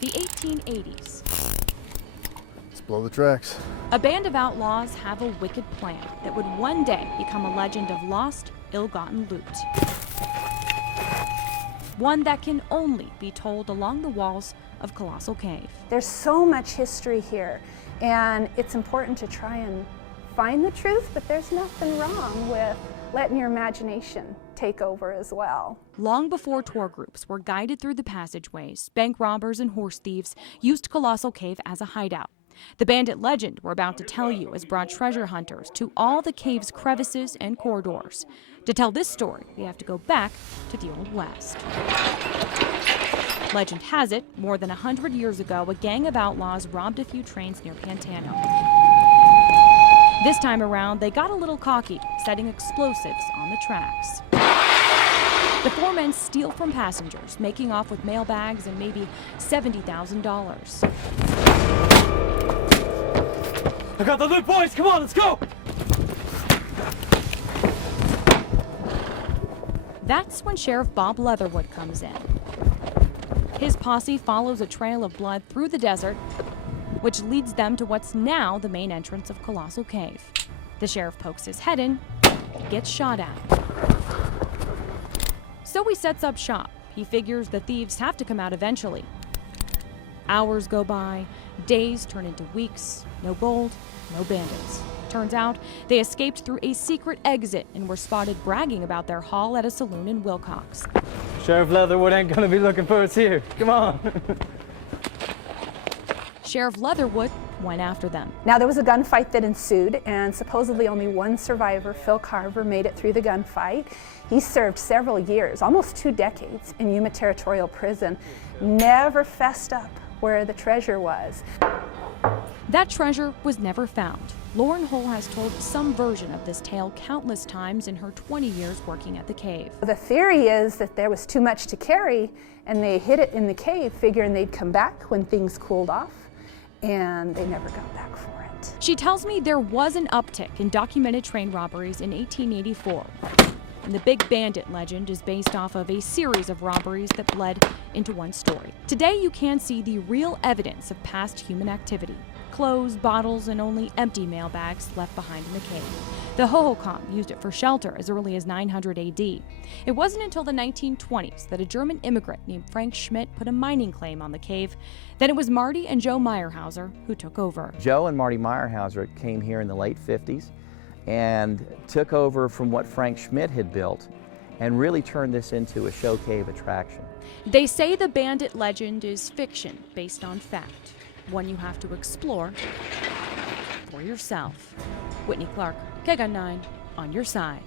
the 1880s. Let's blow the tracks. A band of outlaws have a wicked plan that would one day become a legend of lost, ill-gotten loot. One that can only be told along the walls of Colossal Cave. There's so much history here, and it's important to try and find the truth, but there's nothing wrong with letting your imagination take over as well. Long before tour groups were guided through the passageways, bank robbers and horse thieves used Colossal Cave as a hideout. The bandit legend we're about to tell you has brought treasure hunters to all the cave's crevices and corridors. To tell this story, we have to go back to the Old West. Legend has it, more than 100 years ago, a gang of outlaws robbed a few trains near Pantano. This time around, they got a little cocky, setting explosives on the tracks. The four men steal from passengers, making off with mail bags and maybe $70,000. I got the loot, boys! Come on, let's go! That's when Sheriff Bob Leatherwood comes in. His posse follows a trail of blood through the desert, which leads them to what's now the main entrance of Colossal Cave. The sheriff pokes his head in, gets shot at. So he sets up shop. He figures the thieves have to come out eventually. Hours go by, days turn into weeks, no gold, no bandits. Turns out they escaped through a secret exit and were spotted bragging about their haul at a saloon in Wilcox. Sheriff Leatherwood ain't gonna be looking for us here. Come on. Sheriff Leatherwood went after them. Now, there was a gunfight that ensued, and supposedly only one survivor, Phil Carver, made it through the gunfight. He served several years, almost 2 decades, in Yuma Territorial Prison, never fessed up where the treasure was. That treasure was never found. Lauren Hull has told some version of this tale countless times in her 20 years working at the cave. The theory is that there was too much to carry, and they hid it in the cave, figuring they'd come back when things cooled off, and they never got back for it. She tells me there was an uptick in documented train robberies in 1884. And the Big Bandit legend is based off of a series of robberies that bled into one story. Today you can see the real evidence of past human activity. Clothes, bottles, and only empty mail bags left behind in the cave. The Hohokam used it for shelter as early as 900 AD. It wasn't until the 1920s that a German immigrant named Frank Schmidt put a mining claim on the cave. Then it was Marty and Joe Meyerhauser who took over. Joe and Marty Meyerhauser came here in the late 50s and took over from what Frank Schmidt had built and really turned this into a show cave attraction. They say the bandit legend is fiction based on fact, one you have to explore for yourself. Whitney Clark, KGUN 9, on your side.